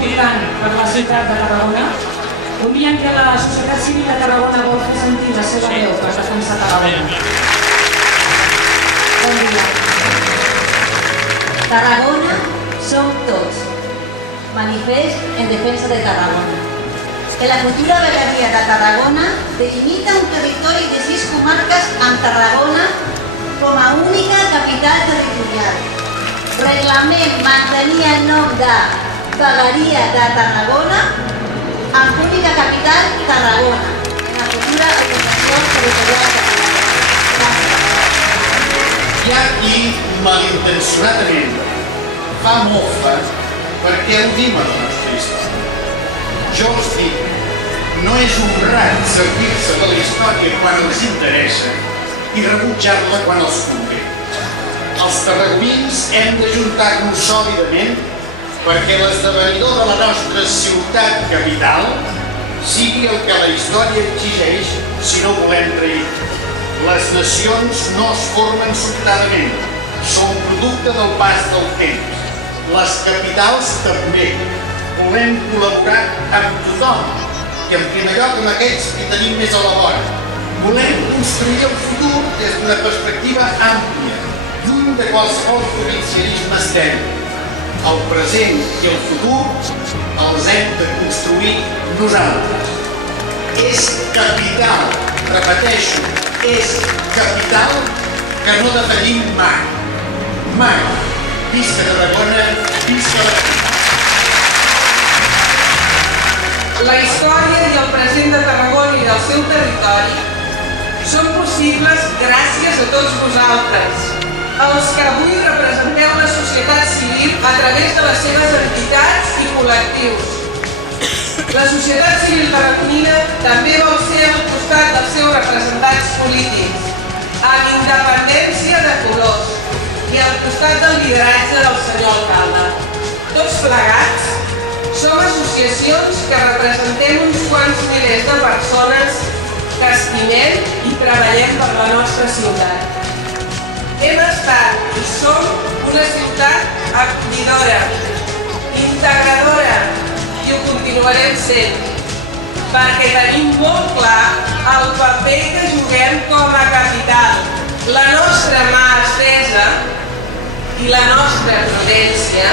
important per la ciutat de Tarragona, un dia en què la societat civil de Tarragona vol fer sentir la seva veu per defensar Tarragona. Bon dia. Tarragona som tots. Manifest en defensa de Tarragona. Que la futura vegueria de Tarragona delimita un territori de 6 comarques amb Tarragona com a única capital territorial. Reglament mantenir el nom de Vegueria de Tarragona amb única capital Tarragona en la futura organització territorial de Tarragona. Hi ha qui malintencionadament fa mofa perquè eludim a la nostra història. Jo els dic, no és honrat servir-se de la història quan els interessa i rebutjar-la quan els convé. Els tarragonins hem d'ajuntar-nos sòlidament perquè l'esdevenidor de la nostra ciutat capital sigui el que la història exigeix si no volem trair. Les nacions no es formen sobtadament, són producte del pas del temps. Les capitals també. Volem col·laborar amb tothom i en primer lloc amb aquells que tenim més a la vora. Volem construir el futur des d'una perspectiva àmplia, lluny de qualsevol provincialisme estèril. El present i el futur els hem de construir nosaltres. És capital, repeteixo, és capital que no defallim mai. Mai. Visca Tarragona, visca la ciutat. La història i el present de Tarragona i del seu territori són possibles gràcies a tots vosaltres, els que avui representeu la societat civil a través de les seves entitats i col·lectius. La societat civil tarragonina també vol ser al costat dels seus representants polítics, amb independència de colors, i al costat del lideratge del senyor alcalde. Tots plegats som associacions que representem uns quants milers de persones que estimem i treballem per la nostra ciutat. Hem estat i som una ciutat acollidora, integradora, i ho continuarem sent, perquè tenim molt clar el paper que juguem com a capital. La nostra mà estesa i la nostra prudència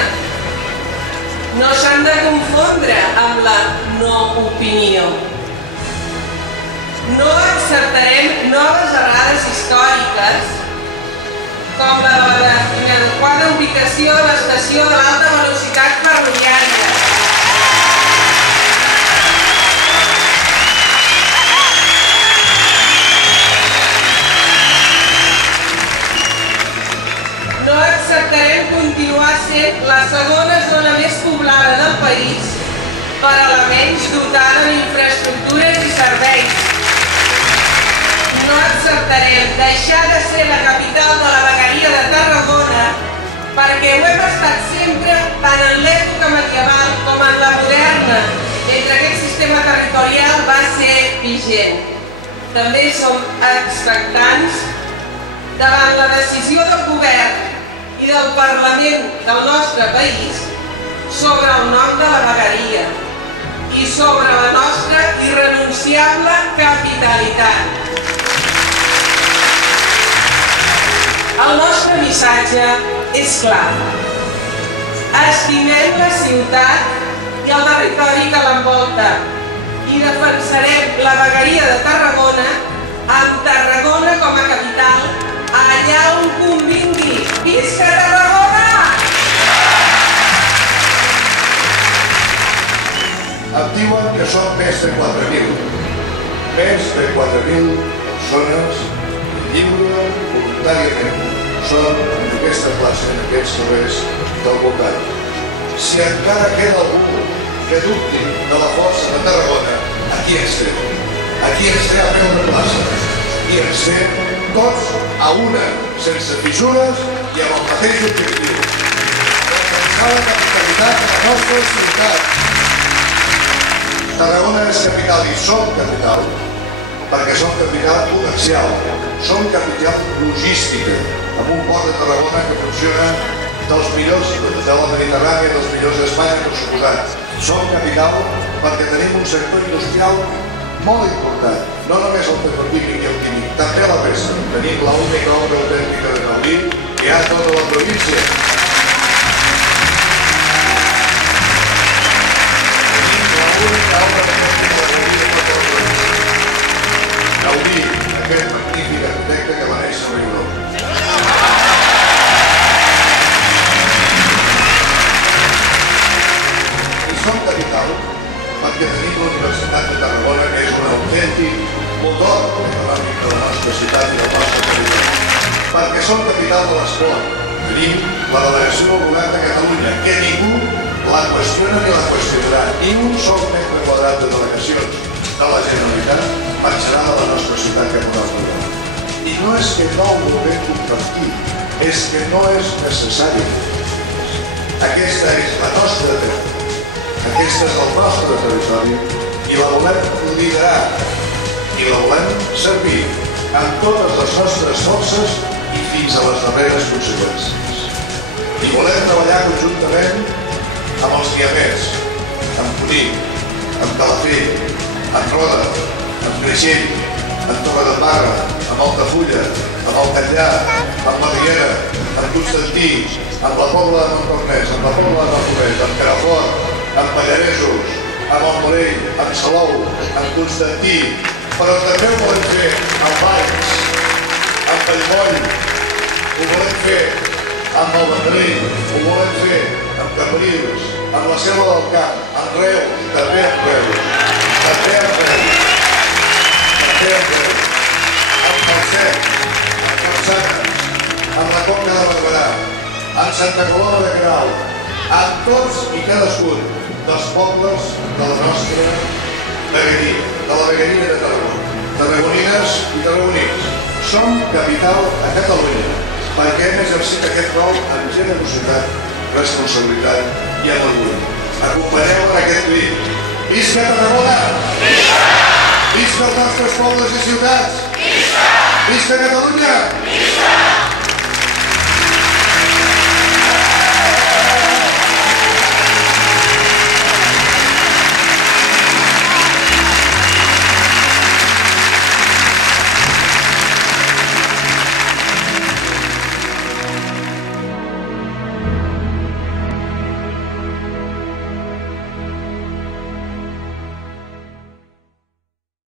no s'han de confondre amb la no opinió. No acceptarem noves errades històriques com la de la inadequada ubicació de l'estació de l'alta velocitat ferroviària. No acceptarem continuar sent la segona zona més poblada del país per elements dotada d'infraestructures i serveis. No acceptarem deixar de ser la capital de la vegueria de Tarragona perquè ho hem estat sempre tant en l'època medieval com en la moderna, mentre aquest sistema territorial va ser vigent. També som expectants davant la decisió del govern i del Parlament del nostre país sobre el nom de la vegueria i sobre la nostra irrenunciable capitalitat. El nostre missatge és clar. Estimem la ciutat i el territori que l'envolta i defensarem la vegueria de Tarragona amb Tarragona com a capital allà on convingui. Visca Tarragona! Em diuen que són més de 4.000. Més de 4.000 persones lliures, voluntàriament, són en aquesta plaça, en aquests carrers del voltant. Si encara queda algú que dubti de la força de Tarragona, aquí ens té. Aquí ens té a peu de plaça. I ens té tots a una, sense fissures i amb el mateix objectiu. Defensar la capitalitat de la nostra ciutat. Tarragona és capital i som capital perquè som capital comercial, som capital logística, amb un port de Tarragona que funciona dels millors de la Mediterrània, dels millors d'Espanya, per suposat. Som capital perquè tenim un sector industrial molt important, no només el petroquímic i el químic, també la pesca. Tenim l'única obra autèntica de Gaudí que hi ha a tota la província. Tenim l'única obra autèntica de Gaudí a tota la província. Gaudí, aquest magnífic arquitecte que va néixer a Riudoms. Som capital perquè tenim la Universitat de Tarragona, que és un autèntic motor econòmic de la nostra ciutat i del nostre territori. Perquè som capital de l'esport. Tenim la delegació del Govern de Catalunya, que ningú la qüestiona ni la qüestionarà. Ni un sol metre quadrat de delegacions de la Generalitat marxarà de la nostra ciutat cap a un altre lloc. I no és que no ho vulguem compartir, és que no és necessari. Aquesta és la nostra terra. Aquest és el nostre territori i la volem liderar i la volem servir amb totes les nostres forces i fins a les darreres conseqüències. I volem treballar conjuntament amb els guiamets, amb Cunit, amb Calafell, amb Roda, amb Creixell, amb Torredembarra, amb Altafulla, amb el Catllà, amb la Riera, amb Constantí, amb la Pobla de Montornès, amb la Pobla de Montornès, amb Carafort, amb Pallaresos, amb el Morell, amb Salou, amb Constantí, però també ho volem fer amb Valls, amb Vallmoll, ho volem fer amb el Vendrell, ho volem fer amb Cambrils, amb la Selva del Camp, amb Reus, també amb Reus, també amb Reus, també amb Reus, amb Falset, amb Capçanes, amb la Conca de Barberà, amb Santa Coloma de Queralt, amb tots i cadascun dels pobles de la nostra vegueria, de la vegueria de Tarragona, tarragonines i tarragonins. Som capital a Catalunya perquè hem exercit aquest rol amb generositat, responsabilitat i amb orgull. Acompanyeu en aquest crit. Visca Tarragona! Visca! Visca els nostres pobles i ciutats! Visca! Visca Catalunya!